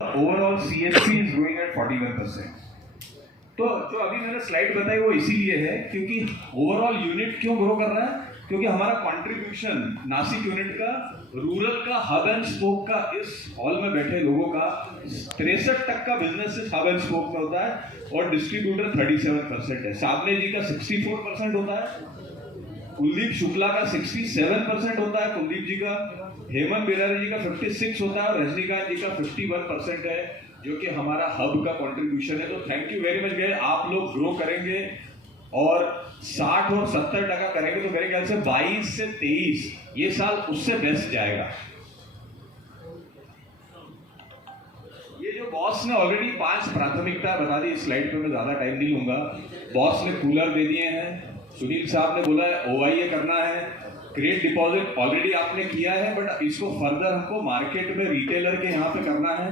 Overall CSP is growing at 41%. तो जो अभी मैंने स्लाइड बताई वो इसीलिए है क्योंकि ओवरऑल यूनिट क्यों ग्रो कर रहा है, क्योंकि हमारा कंट्रीब्यूशन नासिक यूनिट का, रूरल का, हब एंड स्पोक का, इस हॉल में बैठे लोगों का 63% का बिजनेस इस हब एंड स्पोक में होता है और डिस्ट्रीब्यूटर 37% है। साबले जी का 64% होता है, कुलदीप शुक्ला का 67% होता है, कुलदीप जी का, हेमंत बिरारी जी का 56 होता है और रजनीकांत जी का 51% है, जो कि हमारा हब का कंट्रीब्यूशन है। तो thank you very much guys, आप लोग ग्रो करेंगे और 60 और 70% करेंगे तो मेरे ख्याल से 22 से 23 ये साल उससे बेस्ट जाएगा। ये जो बॉस ने ऑलरेडी 5 प्राथमिकता बता दी, इस स्लाइड पे मैं ज्यादा टाइम नहीं लूंगा। बॉस ने कूलर दे दिए हैं, सुनील साहब ने बोला है OIA करना है, क्रेडिट डिपॉजिट ऑलरेडी आपने किया है, बट इसको फर्दर हमको मार्केट में रिटेलर के यहाँ पे करना है।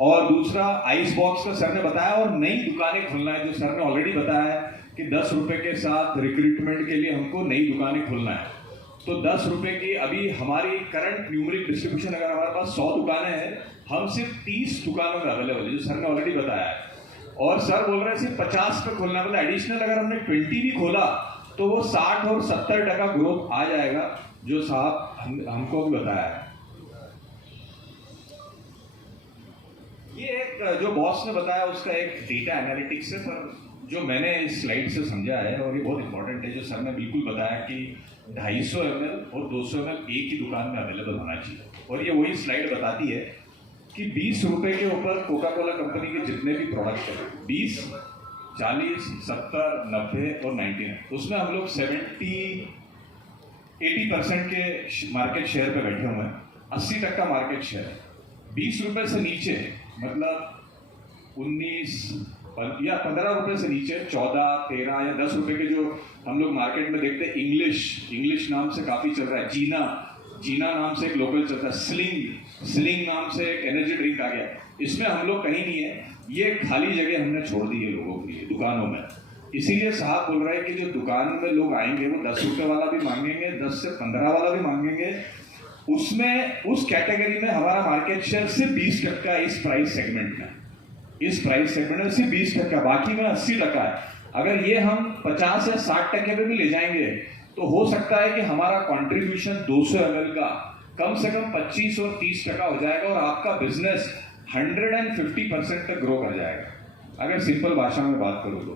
और दूसरा आइस बॉक्स का सर ने बताया, और नई दुकानें खोलना है, जो सर ने ऑलरेडी बताया है कि 10 रुपए के साथ रिक्रूटमेंट के लिए हमको नई दुकानें खोलना है। तो 10 रुपए की अभी हमारी करंट न्यूमरिक डिस्ट्रीब्यूशन, अगर हमारे पास 100 दुकानें हैं, हम सिर्फ 30 दुकानों में अवेलेबल है, जो सर ने ऑलरेडी बताया है। और सर बोल रहे हैं सिर्फ 50 पे खोलना, मतलब एडिशनल अगर हमने 20 भी खोला तो वो 60 और 70% ग्रोथ आ जाएगा, जो साहब हमको भी बताया है। ये एक जो बॉस ने बताया उसका एक डेटा एनालिटिक्स है, पर जो मैंने इस स्लाइड से समझा है और ये बहुत इंपॉर्टेंट है, जो सर ने बिल्कुल बताया कि 250 ml और 200 ml एक ही दुकान में अवेलेबल होना चाहिए। और ये वही स्लाइड बताती है कि 20 रुपए के ऊपर कोका कोला कंपनी के जितने भी प्रोडक्ट हैं, 20, 40, 70, 90 और 99, उसमें हम लोग 80% के मार्केट शेयर पे बैठे हुए हैं। 80% मार्केट शेयर 20 रुपए से नीचे, मतलब 19 या 15 रुपए से नीचे 14, 13 या 10 रुपए के जो हम लोग मार्केट में देखते हैं। इंग्लिश नाम से काफी चल रहा है, जीना नाम से एक लोकल चलता है, स्लिंग नाम से एक एनर्जी ड्रिंक आ गया, इसमें हम लोग कहीं नहीं है। ये खाली जगह हमने छोड़ दी है लोगों के लिए दुकानों में। इसीलिए साहब बोल रहे हैं कि जो दुकान में लोग आएंगे वो 10 रुपए वाला भी मांगेंगे, 10 से 15 वाला भी मांगेंगे। उसमें उस कैटेगरी में हमारा मार्केट शेयर सिर्फ 20% है। इस प्राइस सेगमेंट में सिर्फ 20%, बाकी में 80% है। अगर ये हम 50 या 60% पे भी ले जाएंगे तो हो सकता है कि हमारा कंट्रीब्यूशन 200 ml का कम से कम 25 और 30% हो जाएगा और आपका बिजनेस 150% तक ग्रो कर जाएगा, अगर सिंपल भाषा में बात करूं तो।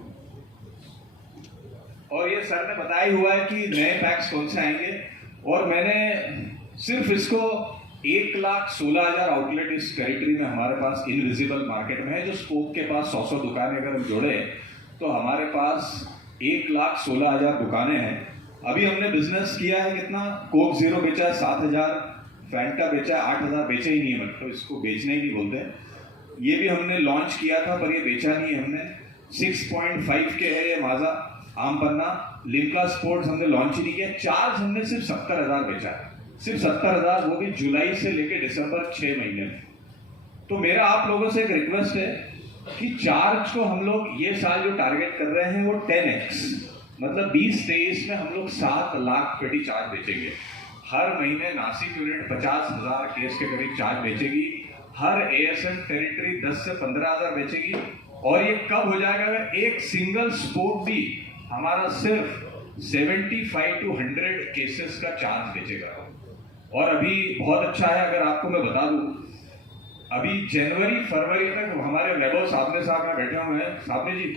और ये सर ने बताया ही हुआ है कि नए पैक्स कौन से आएंगे, और मैंने सिर्फ इसको 1,16,000 आउटलेट इस टेरिटरी में हमारे पास इनविजिबल मार्केट में है। जो स्पोक के पास 100 दुकानें अगर हम जोड़े तो हमारे पास 1,16,000 दुकानें हैं। अभी हमने बिजनेस किया है कितना, कोक जीरो बेचा है 7,000, फैंटा बेचा है 8,000, बेचा ही नहीं है, मतलब इसको बेचना ही नहीं बोलते। ये भी हमने लॉन्च किया था पर ये बेचा नहीं है हमने। 6.5 के है ये माजा, आम पन्ना, लिम्का स्पोर्ट्स हमने लॉन्च ही नहीं किया। चार्ज हमने सिर्फ 70,000 बेचा है, सिर्फ 70,000, वो भी जुलाई से लेके दिसंबर 6 महीने में। तो मेरा आप लोगों से एक रिक्वेस्ट है कि चार्ज को हम लोग ये साल जो टारगेट कर रहे हैं वो 10x, मतलब 20-23 में हम लोग 7 लाख पेटी चार्ज बेचेंगे। हर महीने नासिक यूनिट 50,000 केस के करीब चार्ज बेचेगी, हर ASM टेरिटरी 10 से 15,000 बेचेगी। और ये कब हो जाएगा, अगर एक सिंगल स्पोक भी हमारा सिर्फ 75 to 100 केसेस का चार्ज बेचेगा। और अभी बहुत अच्छा है, अगर आपको मैं बता दूं, अभी जनवरी फरवरी तक हमारे वैभव सामने साहब में बैठे हुए हैं, सामने जी,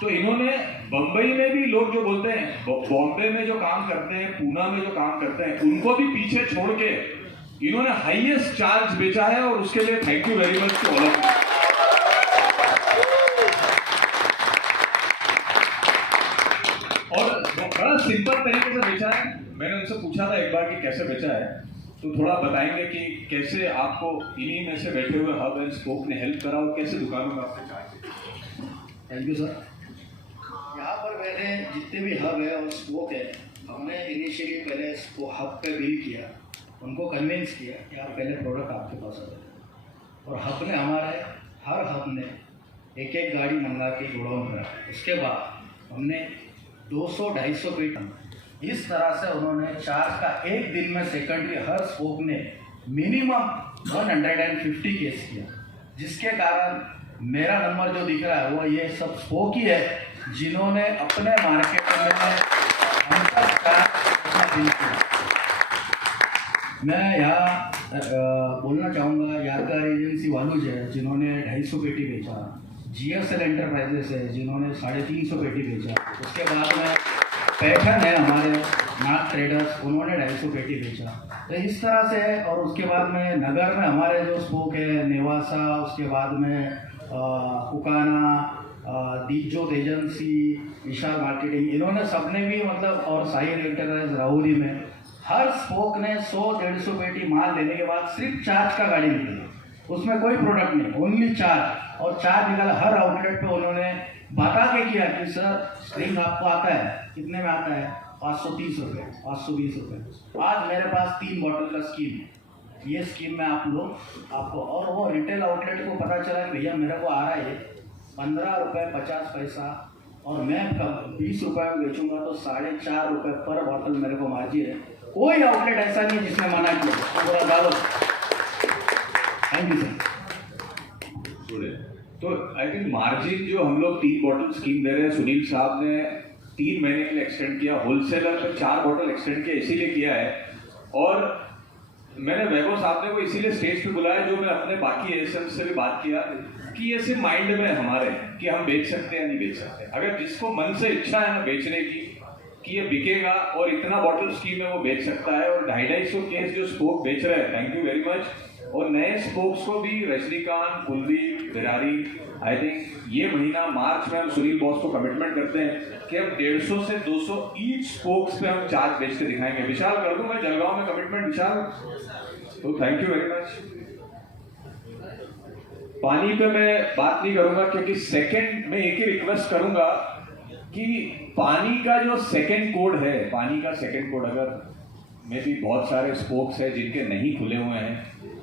तो इन्होंने बंबई में भी लोग जो बोलते हैं, बॉम्बे में जो काम करते हैं, पूना में जो काम करते हैं, उनको भी पीछे छोड़ के इन्होंने हाईएस्ट चार्ज बेचा है, और उसके लिए thank you very much to all of you. और बड़ा सिंपल तरीके से बेचा है। मैंने उनसे पूछा था एक बार कि कैसे बेचा है, तो थोड़ा बताएंगे कि कैसे आपको इन्हीं में से बैठे हुए हब एंड स्पोक ने हेल्प करा और कैसे दुकानों में आपने चार्ज। Thank you sir. यहाँ पर बैठे जितने भी हब है और स्पोक है, हमने इनिशियली पहले हब पे बिल किया, उनको कन्विंस किया कि आप पहले प्रोडक्ट आपके पास आ जाए, और हब ने हमारे हर हब ने एक एक गाड़ी मंगा के गोडाउन में रखा। उसके बाद हमने 200-250 पेटी, इस तरह से उन्होंने चार्ज का एक दिन में सेकंड के हर स्पोक ने मिनिमम 150 केस किया, जिसके कारण मेरा नंबर जो दिख रहा है वो ये सब स्पोक ही है जिन्होंने अपने मार्केट में बिल किया। मैं यहाँ बोलना चाहूँगा यादगार एजेंसी वालू है जिन्होंने 250 पेटी बेचा, GFL एंटरप्राइजेस है जिन्होंने 350 पेटी बेचा, उसके बाद में पैठन है हमारे नाग ट्रेडर्स, उन्होंने 250 पेटी बेचा। तो इस तरह से है। और उसके बाद में नगर में हमारे जो स्पोक है नेवासा, उसके बाद में कुकाना, दीपजोत एजेंसी, विशाल मार्केटिंग, इन्होंने सबने भी मतलब, और साहिल एंटरप्राइज राहुरी में हर स्पोक ने 100-150 पेटी माल लेने के बाद सिर्फ चार्ज का गाड़ी निकली, उसमें कोई प्रोडक्ट नहीं, ओनली चार्ज। और चार्ज निकाला हर आउटलेट पे उन्होंने बता के किया कि सर स्ट्रिंग आपको आता है, कितने में आता है? 530 रुपये, 520 रुपये। आज मेरे पास 3 बॉटल का स्कीम है, ये स्कीम में आप लोग आपको, और वो रिटेल आउटलेट को पता चला कि भैया मेरे को आ रहा है 15 रुपये 50 पैसा, और मैं 20 रुपये में बेचूंगा तो 4.5 रुपये पर बॉटल मेरे को मार्जिन है। कोई आउटलेट ऐसा नहीं जिसने मना किया, पूरा डालो। Thank you sir. तो आई थिंक मार्जिन जो हम लोग 3 बॉटल स्कीम दे रहे हैं, सुनील साहब ने 3 महीने के लिए एक्सटेंड किया, होलसेलर पे 4 बॉटल एक्सटेंड किया, इसीलिए किया है। और मैंने वैभव साहब ने को इसीलिए स्टेज पे बुलाया, जो मैं अपने बाकी एएसएम से भी बात किया कि ये सिर्फ माइंड में हमारे कि हम बेच सकते हैं या नहीं बेच सकते। अगर जिसको मन से इच्छा है ना बेचने की कि ये बिकेगा और इतना बॉटल स्कीम में वो बेच सकता है। और 250 केस जो स्पोक बेच रहे हैं, थैंक यू वेरी मच। और नए स्पोक्स को भी रजनीकांत, कुलदीप, बिरारी, आई थिंक ये महीना मार्च में हम सुनील बॉस को कमिटमेंट करते हैं कि हम 150 से 200 ईच स्पोक्स पे हम चार्ज बेच के दिखाएंगे। विशाल कर दूं मैं जलगांव में कमिटमेंट, विशाल? तो थैंक यू वेरी मच। पानी पे मैं बात नहीं करूंगा क्योंकि सेकंड में एक ही रिक्वेस्ट करूंगा कि पानी का जो सेकंड कोड है, पानी का सेकंड कोड अगर में भी बहुत सारे स्पोक्स है जिनके नहीं खुले हुए हैं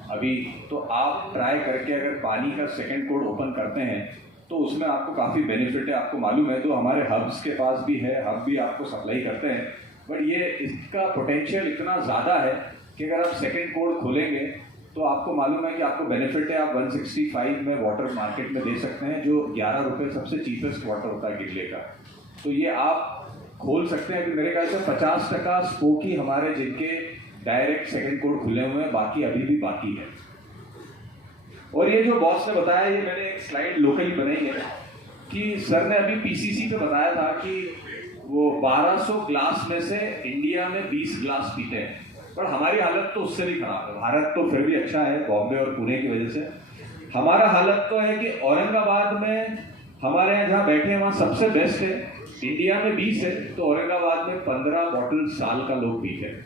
अभी, तो आप ट्राई करके अगर पानी का सेकंड कोड ओपन करते हैं तो उसमें आपको काफ़ी बेनिफिट है। आपको मालूम है तो हमारे हब्स के पास भी है, हब भी आपको सप्लाई करते हैं, बट ये इसका पोटेंशियल इतना ज़्यादा है कि अगर आप सेकंड कोड खोलेंगे तो आपको मालूम है कि आपको बेनिफिट है। आप 165 में वाटर मार्केट में दे सकते हैं, जो 11 रुपये सबसे चीपेस्ट वाटर होता है किले का। तो ये आप खोल सकते हैं। मेरे ख्याल से 50% स्पोक ही हमारे जिनके डायरेक्ट सेकंड कोड खुले हुए हैं, बाकी अभी भी बाकी है। और ये जो बॉस ने बताया, ये मैंने एक स्लाइड लोकली बनाई है कि सर ने अभी पीसीसी पे बताया था कि वो 1200 ग्लास में से इंडिया में 20 ग्लास पीते हैं, पर हमारी हालत तो उससे भी खराब है। भारत तो फिर भी अच्छा है बॉम्बे और पुणे की वजह से, हमारा हालत तो है कि औरंगाबाद में हमारे यहाँ जहाँ बैठे हैं वहाँ सबसे बेस्ट है, इंडिया में 20 है तो औरंगाबाद में 15 बॉटल साल का लोग पीते हैं,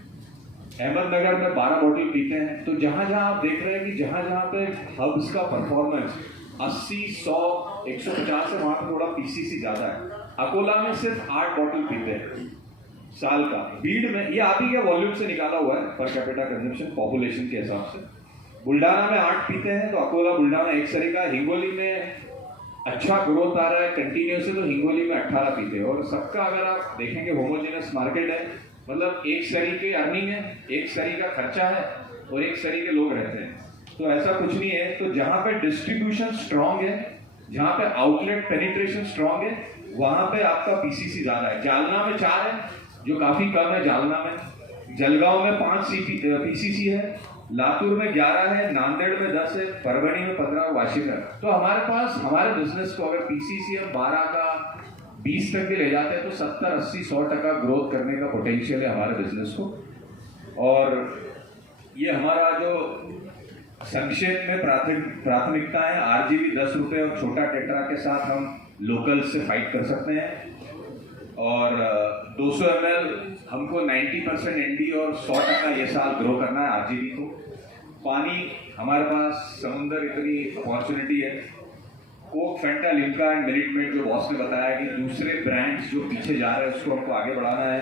अहमदनगर में 12 बॉटल पीते हैं। तो जहाँ जहाँ आप देख रहे हैं कि जहाँ जहाँ पे हब्स का परफॉर्मेंस 80, 100, 150 है, वहाँ पे थोड़ा पीसीसी ज़्यादा है। अकोला में सिर्फ 8 बॉटल पीते हैं साल का, बीड़ में, ये आप ही के वॉल्यूम से निकाला हुआ है पर कैपिटा कंजम्पशन पॉपुलेशन के हिसाब से। बुल्डाना में 8 पीते हैं तो अकोला बुल्डाना एक सरी का। हिंगोली में अच्छा ग्रोथ आ रहा है कंटिन्यूस है तो हिंगोली में 18 पीते हैं। और सबका अगर आप देखेंगे होमोजेनस मार्केट है, मतलब एक सरी की अर्निंग है, एक सरी का खर्चा है और एक सरी के लोग रहते हैं, तो ऐसा कुछ नहीं है। तो जहाँ पे डिस्ट्रीब्यूशन स्ट्रांग है, जहाँ पे आउटलेट पेनिट्रेशन स्ट्रांग है, वहाँ पे आपका पीसीसी ज़्यादा है। जालना में 4 है जो काफ़ी कम है जालना में, जलगांव में 5 पीसीसी है, लातूर में 11 है, नांदेड़ में 10 है, परभणी में 15 और वाशिम में। तो हमारे पास हमारे बिजनेस को अगर पीसीसी हम 12 का 20 तक भी ले जाते हैं तो 70, 80, 100% ग्रोथ करने का पोटेंशियल है हमारे बिजनेस को। और ये हमारा जो संक्षेप में प्राथमिकता है, आरजीबी 10 रुपये और छोटा टेट्रा के साथ हम लोकल से फाइट कर सकते हैं। और 200 ml हमको 90% एनडी और 100% ये साल ग्रो करना है आरजीबी को। पानी हमारे पास समुंदर इतनी अपॉर्चुनिटी है। Coke, Fanta, Limca and merit made जो बॉस ने बताया कि दूसरे ब्रांड्स जो पीछे जा रहे हैं उसको हमको आगे बढ़ाना है।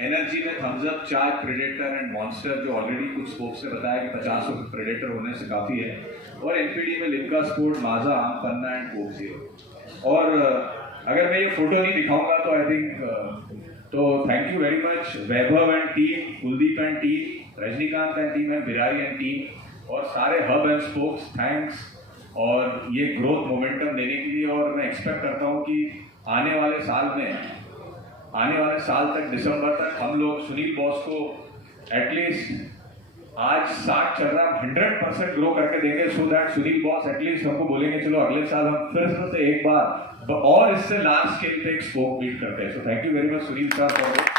एनर्जी में Thums Up, Charge, Predator and Monster जो ऑलरेडी कुछ स्पोक्स ने बताया कि 50 प्रेडेटर होने से काफ़ी है। और एनपीडी में लिम्का स्पोर्ट, माजा, आम पन्ना एंड कोक जीरो। और अगर मैं ये फोटो नहीं दिखाऊंगा तो आई थिंक तो thank you very much Vaibhav and team, Kuldeep and team, Rajinikanth and team and Birari and team और सारे हब एंड स्पोक्स, थैंक्स और ये ग्रोथ मोमेंटम देने के लिए। और मैं एक्सपेक्ट करता हूँ कि आने वाले साल तक, दिसंबर तक हम लोग सुनील बॉस को एटलीस्ट आज 60 चल रहा है, 100% ग्रो करके देंगे, so that Sunil boss at least हमको बोलेंगे चलो अगले साल हम फिर से एक बार और इससे लार्ज स्केल पे एक स्पोक बीट करते हैं। So thank you very much Sunil sir for